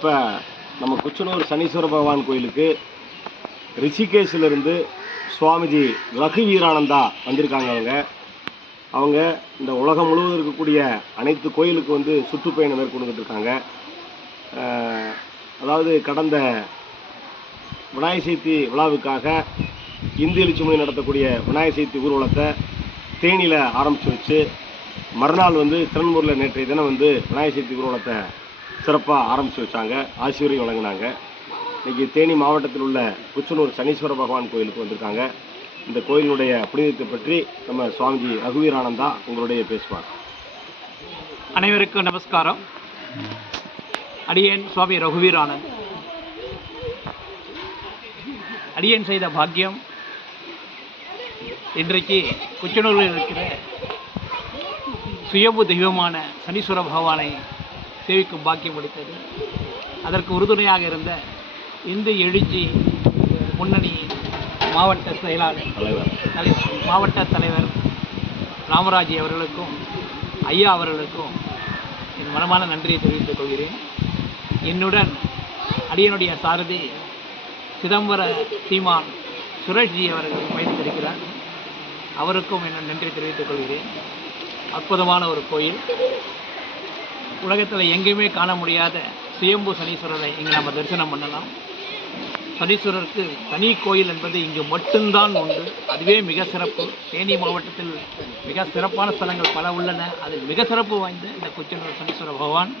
இப்போ நம்ம குச்சனூர் சனீஸ்வர பகவான் கோயிலுக்கு ரிஷிகேஷிலிருந்து சுவாமிஜி ரகுவீரானந்தா வந்திருக்காங்க. அவங்க இந்த உலகம் முழுவதும் இருக்கக்கூடிய அனைத்து கோயிலுக்கு வந்து சுற்றுப்பயணம் மேற்கொண்டுகிட்டு இருக்காங்க. அதாவது கடந்த விநாயகர் சதுர்த்தி விழாவுக்காக இந்து எழுச்சிமொழி நடத்தக்கூடிய விநாயகர் சதுர்த்தி ஊர்வலத்தை தேனியில் ஆரம்பித்து வச்சு மறுநாள் வந்து திருநெல்வேலியில் நேற்றைய தினம் வந்து விநாயகர் சதுர்த்தி ஊர்வலத்தை சிறப்பாக ஆரம்பித்து வச்சாங்க, ஆசீர்வாதம் வழங்கினாங்க. இன்றைக்கி தேனி மாவட்டத்தில் உள்ள குச்சனூர் சனீஸ்வர பகவான் கோயிலுக்கு வந்திருக்காங்க. இந்த கோயிலுடைய புனிதத்தை பற்றி நம்ம சுவாமிஜி ரகுவீரானந்தா உங்களுடைய பேசுவார். அனைவருக்கும் நமஸ்காரம். அடியேன் சுவாமி ரகுவீரானந்த். அடியேன் செய்த பாக்கியம் இன்றைக்கு குச்சனூரில் இருக்கிற சுயம்பு தெய்வமான சனீஸ்வர பகவானை சேவிக்கும் பாக்கியம் அளித்தது. அதற்கு உறுதுணையாக இருந்த இந்து எழுச்சி முன்னணி மாவட்ட மாவட்ட தலைவர் ராமராஜ் அவர்களுக்கும் ஐயா அவர்களுக்கும் என் மனமான நன்றியை தெரிவித்துக் கொள்கிறேன். என்னுடன் அடியனுடைய சாரதி சிதம்பர சீமான் சுரேஷ்ஜி அவர்கள் பயணித்திருக்கிறார். அவருக்கும் என்ன நன்றி தெரிவித்துக் கொள்கிறேன். அற்புதமான ஒரு கோயில். உலகத்தில் எங்கேயுமே காண முடியாத சுயம்பு சனீஸ்வரரை இங்கே நம்ம தரிசனம் பண்ணலாம். சனீஸ்வரருக்கு தனி கோயில் என்பது இங்கு மட்டும்தான் உண்டு. அதுவே மிக சிறப்பு. தேனி மாவட்டத்தில் மிக சிறப்பான ஸ்தலங்கள் பல உள்ளன. அதில் மிக சிறப்பு வாய்ந்த இந்த குச்சனூர் சனீஸ்வர பகவான்.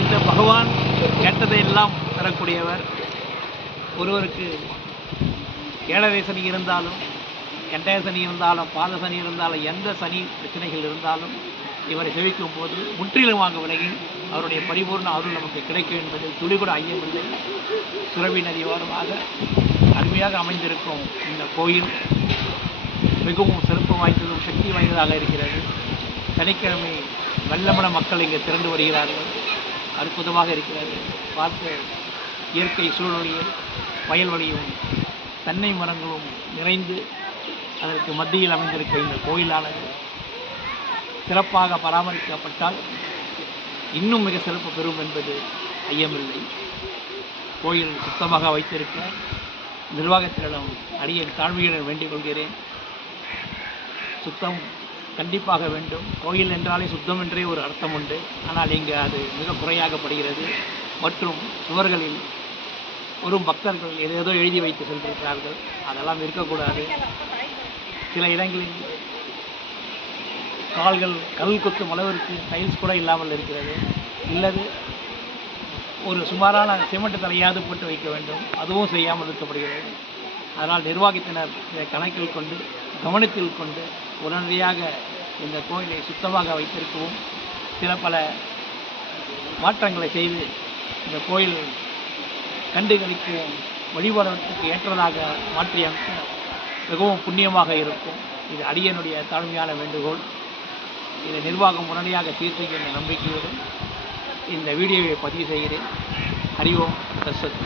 இந்த பகவான் கேட்டதையெல்லாம் தரக்கூடியவர். ஒருவருக்கு ஏழரை சனி இருந்தாலும், கெண்டய சனி இருந்தாலும், பாத சனி இருந்தாலும், எந்த சனி பிரச்சனைகள் இருந்தாலும் இவரை செவிக்கும் போது முற்றிலுமாக விலகி அவருடைய பரிபூர்ண அருள் நமக்கு கிடைக்கும் என்பதில் துளி கூட ஐயமில்லை. சுரபி நதி ஓரமாக அருமையாக அமைந்திருக்கும் இந்த கோயில் மிகவும் சிறப்பு வாய்ந்ததும் சக்தி வாய்ந்ததாக இருக்கிறது. சனிக்கிழமை வெள்ளமன மக்கள் இங்கே திரண்டு வருகிறார்கள். அற்புதமாக இருக்கிறது. பார்த்து இயற்கை சூழ்நிலையில் வயல்வெளியும் தென்னை மரங்களும் நிறைந்து அதற்கு மத்தியில் அமைந்திருக்க இந்த கோயிலானது சிறப்பாக பராமரிக்கப்பட்டால் இன்னும் மிக சிறப்பு பெறும் என்பது ஐயமில்லை. கோயில் சுத்தமாக வைத்திருக்க நிர்வாகத்திடம் அடியேன் தாழ்மையுடன் வேண்டிக் கொள்கிறேன். சுத்தம் கண்டிப்பாக வேண்டும். கோயில் என்றாலே சுத்தம் என்றே ஒரு அர்த்தம் உண்டு. ஆனால் இங்கு அது மிக குறையாகப்படுகிறது. மற்றும் சுவர்களில் ஒரு பக்தர்கள் ஏதேதோ எழுதி வைத்து சென்றிருக்கிறார்கள். அதெல்லாம் இருக்கக்கூடாது. சில இடங்களில் கால்கள் கல் கொத்தும் அளவிற்கு டைல்ஸ் கூட இல்லாமல் இருக்கிறது. இல்லது ஒரு சுமாரான சிமெண்ட் தலையாவது போட்டு வைக்க வேண்டும். அதுவும் செய்யாமல் இருக்கப்படுகிறது. அதனால் நிர்வாகத்தினர் இதை கணக்கில் கொண்டு கவனத்தில் கொண்டு உடனடியாக இந்த கோயிலை சுத்தமாக வைத்திருக்கவும் பல மாற்றங்களை செய்து இந்த கோயில் கண்டுகளிக்கவும் வழிபாடுவதற்கு ஏற்றதாக மாற்றி அமைக்க மிகவும் புண்ணியமாக இருக்கும். இது அடியனுடைய தாழ்மையான வேண்டுகோள். இதை நிர்வாகம் உடனடியாக சீர் செய்யும் நம்பிக்கையோடு இந்த வீடியோவை பதிவு செய்கிறேன். ஹரி ஓம் தத்சத்.